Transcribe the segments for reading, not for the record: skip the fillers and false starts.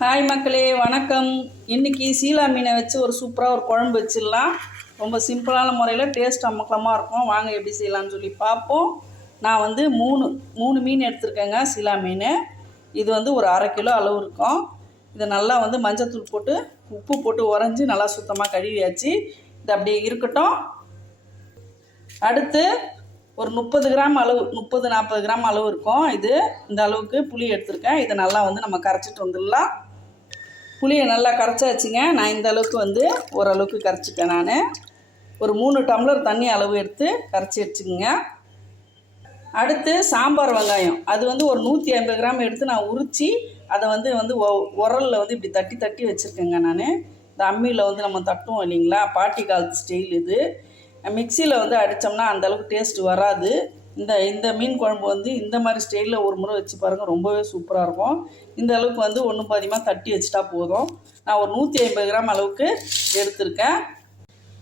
Hi மக்களே, வணக்கம். இன்றைக்கி சீலா மீனை வச்சு ஒரு சூப்பராக ஒரு குழம்பு வச்சிடலாம். ரொம்ப சிம்பிளான முறையில் டேஸ்ட் அமக்கலமாக இருக்கும். வாங்க எப்படி செய்யலாம்னு சொல்லி பார்ப்போம். நான் வந்து மூணு மீன் எடுத்துருக்கேங்க. சீலா மீன் இது வந்து ஒரு 1/2 கிலோ அளவு இருக்கும். இதை நல்லா வந்து மஞ்சத்தூள் போட்டு உப்பு போட்டு உறைஞ்சி நல்லா சுத்தமாக கழுவியாச்சு. இது அப்படியே இருக்கட்டும். அடுத்து ஒரு 30 கிராம் அளவு 30-40 கிராம் அளவு இருக்கும். இந்த அளவுக்கு புளி எடுத்திருக்கேன். இதை நல்லா வந்து நம்ம கரைச்சிட்டு வந்துடலாம். புளியை நல்லா கரைச்சாச்சுங்க. நான் இந்த அளவுக்கு வந்து ஓரளவுக்கு கரைச்சிட்டேன். நான் ஒரு 3 டம்ளர் தண்ணி அளவு எடுத்து கரைச்சி வச்சுக்கோங்க. அடுத்து சாம்பார் வெங்காயம், அது வந்து ஒரு 150 கிராம் எடுத்து நான் உரித்து அதை வந்து உரலில் வந்து இப்படி தட்டி தட்டி வச்சுருக்கேங்க. நான் இந்த அம்மியில் வந்து நம்ம தட்டுவோம் இல்லைங்களா, பாட்டி காலத்து ஸ்டைல். இது மிக்சியில் வந்து அடித்தோம்னா அந்தளவுக்கு டேஸ்ட் வராது. இந்த மீன் குழம்பு வந்து இந்த மாதிரி ஸ்டைலில் ஒரு முறை வச்சு பாருங்கள், ரொம்பவே சூப்பராக இருக்கும். இந்த அளவுக்கு வந்து ஒன்றும் பாதியமாக தட்டி வச்சுட்டா போதும். நான் ஒரு 150 கிராம் அளவுக்கு எடுத்திருக்கேன்.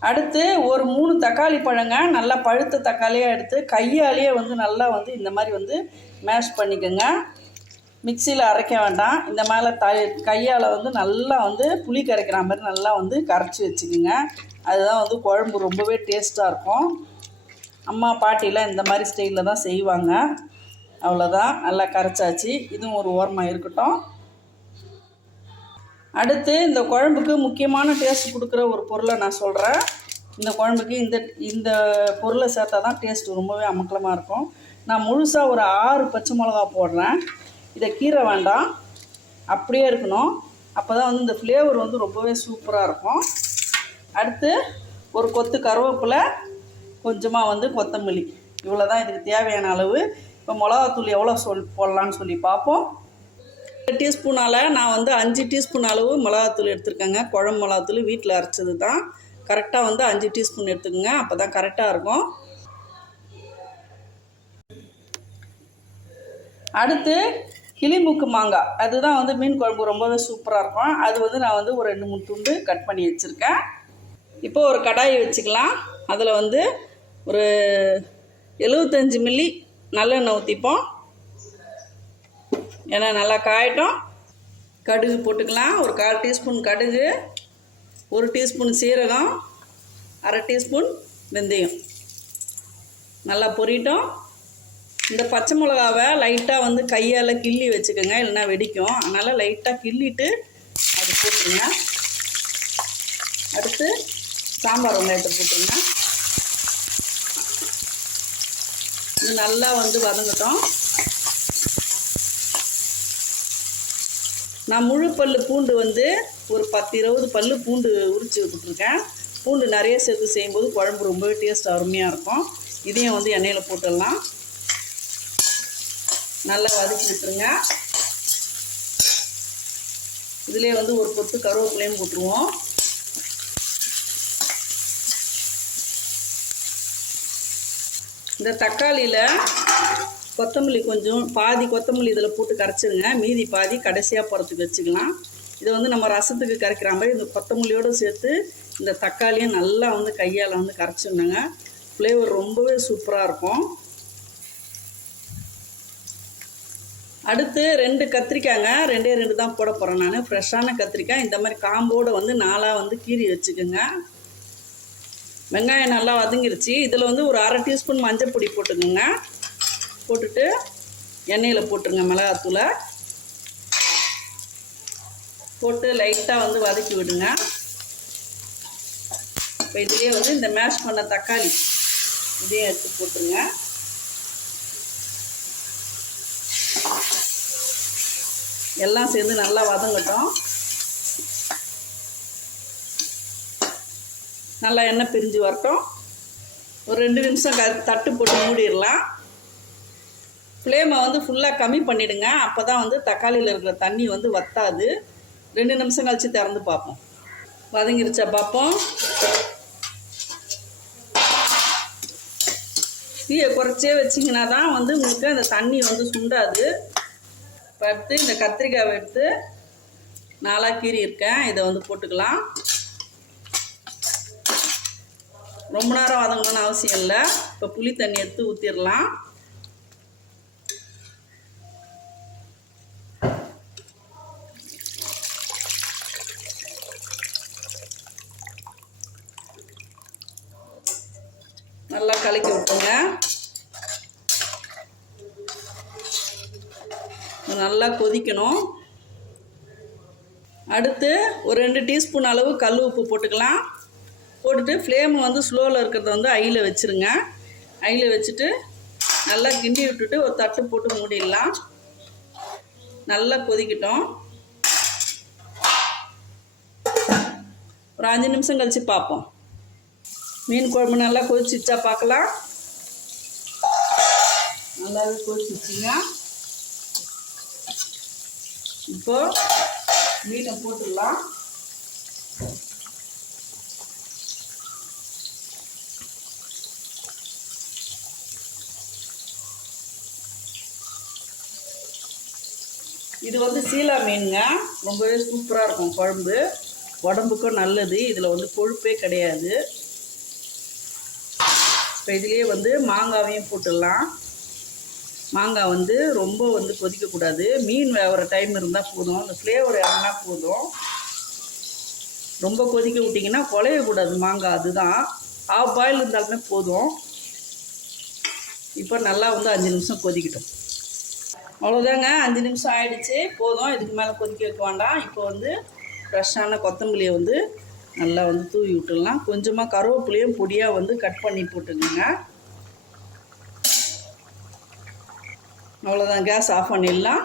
அடுத்து ஒரு 3 தக்காளி பழங்க, நல்லா பழுத்த தக்காளியாக எடுத்து கையாலேயே வந்து நல்லா வந்து இந்த மாதிரி வந்து மேஷ் பண்ணிக்கோங்க. மிக்சியில் அரைக்க வேண்டாம். இந்த மேலே கையால் வந்து நல்லா வந்து புளி கரைக்கிற மாதிரி நல்லா வந்து கரைச்சி வச்சுக்கோங்க. அதுதான் வந்து குழம்பு ரொம்பவே டேஸ்ட்டாக இருக்கும். அம்மா பாட்டிலாம் இந்த மாதிரி ஸ்டைலில் தான் செய்வாங்க. அவ்வளோதான், நல்லா கரைச்சாச்சு. இதுவும் ஒரு ஓரமாக இருக்கட்டும். அடுத்து இந்த குழம்புக்கு முக்கியமான டேஸ்ட் கொடுக்குற ஒரு பொருளை நான் சொல்கிறேன். இந்த குழம்புக்கு இந்த பொருளை சேர்த்தா தான் டேஸ்ட் ரொம்பவே அமக்கலமாக இருக்கும். நான் முழுசாக ஒரு 6 பச்சை மிளகா போடுறேன். இதை கீரை வேண்டாம், அப்படியே இருக்கணும். அப்போ தான் வந்து இந்த ஃப்ளேவர் வந்து ரொம்பவே சூப்பராக இருக்கும். அடுத்து ஒரு கொத்து கருவேப்பிலை, கொஞ்சமாக வந்து கொத்தமல்லி, இவ்வளோ தான் இதுக்கு தேவையான அளவு. இப்போ மிளகாத்தூள் எவ்வளோ போடலான்னு சொல்லி பார்ப்போம். 2 டீஸ்பூனால் நான் வந்து 5 டீஸ்பூன் அளவு மிளகாத்தூள் எடுத்துருக்கேங்க. குழம்பு மிளகாத்தூள் வீட்டில் அரைச்சது தான். கரெக்டாக வந்து 5 டீஸ்பூன் எடுத்துக்கோங்க, அப்போ தான் கரெக்டாக இருக்கும். அடுத்து கிளிமூக்கு மாங்காய், அதுதான் வந்து மீன் குழம்பு ரொம்பவே சூப்பராக இருக்கும். அது வந்து நான் வந்து ஒரு 2-3 துண்டு கட் பண்ணி வச்சுருக்கேன். இப்போ ஒரு கடாயை வச்சுக்கலாம். அதில் வந்து ஒரு 75 மில்லி நல்லெண்ணெய் ஊற்றிப்போம். எண்ணெய் நல்லா காயட்டும். கடுகு போட்டுக்கலாம். ஒரு 1/4 டீஸ்பூன் கடுகு, 1 டீஸ்பூன் சீரகம், 1/2 டீஸ்பூன் வெந்தயம் நல்லா பொரியட்டும். இந்த பச்சை மிளகாவை லைட்டாக வந்து கையால் கிள்ளி வச்சுக்கோங்க, இல்லைன்னா வெடிக்கும். அதனால் லைட்டாக கிள்ளிட்டு அது போட்டுருங்க. அடுத்து சாம்பார் வெங்காயத்தை போட்டுருங்க. இது நல்லா வந்து வதங்கட்டும். நான் முழு பல் பூண்டு வந்து ஒரு 10-20 பல் பூண்டு உரித்து விட்டுருக்கேன். பூண்டு நிறைய சேர்த்து செய்யும்போது குழம்பு ரொம்பவே டேஸ்ட் அருமையாக இருக்கும். இதையும் வந்து எண்ணெயில் போட்டுடலாம். நல்லா வதக்கி விட்டுருங்க. இதிலே வந்து ஒரு கொத்து கருவேப்பிலையும் போட்டுருவோம். இந்த தக்காளியில் கொத்தமல்லி கொஞ்சம் பாதி கொத்தமல்லி இதில் போட்டு கரைச்சிடுங்க. மீதி பாதி கடைசியாக போகிறதுக்கு வச்சுக்கலாம். இதை வந்து நம்ம ரசத்துக்கு கரைக்கிற மாதிரி இந்த கொத்தமல்லியோடு சேர்த்து இந்த தக்காளியும் நல்லா வந்து கையால் வந்து கரைச்சிடணுங்க. ஃப்ளேவர் ரொம்பவே சூப்பராக இருக்கும். அடுத்து 2 கத்திரிக்காய்ங்க, 2 தான் போட போகிறேன் நான். ஃப்ரெஷ்ஷான கத்திரிக்காய் இந்த மாதிரி காம்போடு வந்து 4 வந்து கீறி வச்சுக்கோங்க. வெங்காயம் நல்லா வதங்கிருச்சு. இதில் வந்து ஒரு 1/2 டீஸ்பூன் மஞ்சள் பொடி போட்டுக்கோங்க. போட்டுட்டு எண்ணெயில் போட்டுருங்க. மிளகாத்தூளை போட்டு லைட்டாக வந்து வதக்கி விடுங்க. இப்போ இதுலேயே வந்து இந்த மேஷ் பண்ண தக்காளி இதையும் எடுத்து போட்டுருங்க. எல்லாம் சேர்ந்து நல்லா வதங்கட்டும். நல்லா எண்ணெய் பிரிஞ்சு வரட்டும். ஒரு 2 நிமிஷம் தட்டு போட்டு மூடிடலாம். ஃப்ளேமை வந்து ஃபுல்லாக கம்மி பண்ணிவிடுங்க. அப்போ தான் வந்து தக்காளியில் இருக்கிற தண்ணி வந்து வற்றாது. 2 நிமிஷம் கழித்து திறந்து பார்ப்போம். வதங்கிருச்சா பார்ப்போம். தீயை குறைச்சே வச்சிங்கன்னா தான் வந்து உங்களுக்கு அந்த தண்ணி வந்து சுண்டாது. அடுத்து இந்த கத்திரிக்காயை எடுத்து 4 கீறி இருக்கேன். இதை வந்து போட்டுக்கலாம். ரொம்ப நேரம் வதங்கணும்னு அவசியம் இல்லை. இப்போ புளி தண்ணி எடுத்து ஊற்றிடலாம். கலக்கி விட்டுங்க. நல்லா கொதிக்கணும். அடுத்து ஒரு 2 டீஸ்பூன் அளவு கல் உப்பு போட்டுக்கலாம். போட்டுட்டு ஃப்ளேம் வந்து ஸ்லோவில் இருக்கிறத வந்து ஐயில் வச்சுருங்க. ஐயில் வச்சுட்டு நல்லா கிண்டி விட்டுட்டு ஒரு தட்டு போட்டு மூடிடலாம். நல்லா கொதிக்கட்டும். ஒரு 5 நிமிஷம் கழித்து பார்ப்போம். மீன் குழம்பு நல்லா கொதிச்சிச்சா பார்க்கலாம். நல்லாவே கொதிச்சிச்சுங்க. இப்போது மீனை போட்டுடலாம். இது வந்து சீலா மீனுங்க. ரொம்பவே சூப்பராக இருக்கும் குழம்பு. உடம்புக்கும் நல்லது. இதில் வந்து கொழுப்பே கிடையாது. இப்போ இதுலேயே வந்து மாங்காவையும் போட்டுடலாம். மாங்காய் வந்து ரொம்ப வந்து கொதிக்கக்கூடாது. மீன் வேகிற டைம் இருந்தால் போதும். அந்த ஃப்ளேவர் இறங்கினா போதும். ரொம்ப கொதிக்க விட்டிங்கன்னா குழையக்கூடாது மாங்காய். அதுதான் ஆஃப் பாயில் இருந்தாலுமே போதும். இப்போ நல்லா வந்து 5 நிமிஷம் கொதிக்கட்டும். அவ்வளோதாங்க, 5 நிமிஷம் ஆகிடுச்சு. போதும். இதுக்கு மேலே கொதிக்க வைக்க வேண்டாம். இப்போ வந்து ஃப்ரெஷ்ஷான கொத்தமல்லியை வந்து நல்லா வந்து தூவி விட்டுடலாம். கொஞ்சமாக கருவேப்பிலையும் பொடியாக வந்து கட் பண்ணி போட்டுக்கோங்க. அவ்வளோதான், கேஸ் ஆஃப் பண்ணிடலாம்.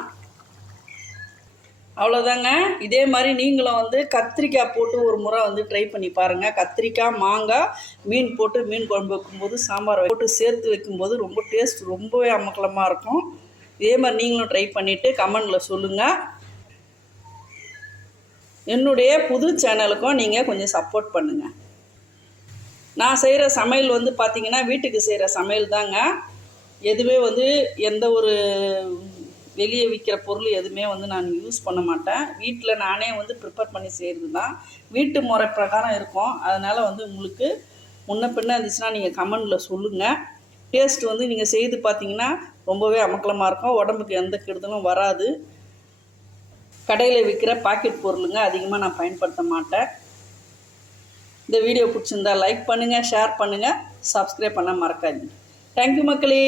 அவ்வளோதாங்க. இதே மாதிரி நீங்களும் வந்து கத்திரிக்காய் போட்டு ஒரு முறை வந்து ட்ரை பண்ணி பாருங்கள். கத்திரிக்காய், மாங்காய், மீன் போட்டு மீன் குழம்பு வைக்கும்போது, சாம்பார் போட்டு சேர்த்து வைக்கும்போது ரொம்ப டேஸ்ட் ரொம்பவே அமக்கலமாக இருக்கும். இதே மாதிரி நீங்களும் ட்ரை பண்ணிவிட்டு கமெண்டில் சொல்லுங்கள். என்னுடைய புது சேனலுக்கும் நீங்கள் கொஞ்சம் சப்போர்ட் பண்ணுங்கள். நான் செய்கிற சமையல் வந்து பார்த்திங்கன்னா வீட்டுக்கு செய்கிற சமையல் தாங்க. எதுவே வந்து எந்த ஒரு வெளியே விற்கிற பொருள் எதுவுமே வந்து நான் யூஸ் பண்ண மாட்டேன். வீட்டில் நானே வந்து ப்ரிப்பேர் பண்ணி செய்கிறது தான். வீட்டு முறை பிரகாரம் இருக்கும். அதனால் வந்து உங்களுக்கு முன்ன பின்ன இருந்துச்சுன்னா நீங்கள் கமெண்டில் சொல்லுங்கள். டேஸ்ட் வந்து நீங்கள் செய்து பார்த்தீங்கன்னா ரொம்பவே அமக்கலமாக இருக்கும். உடம்புக்கு எந்த கெடுதலும் வராது. கடையில் விற்கிற பாக்கெட் பொருளுங்க அதிகமாக நான் பயன்படுத்த மாட்டேன். இந்த வீடியோ பிடிச்சிருந்தா லைக் பண்ணுங்கள், ஷேர் பண்ணுங்கள், சப்ஸ்கிரைப் பண்ண மறக்காதீங்க. தேங்க்யூ மக்களே.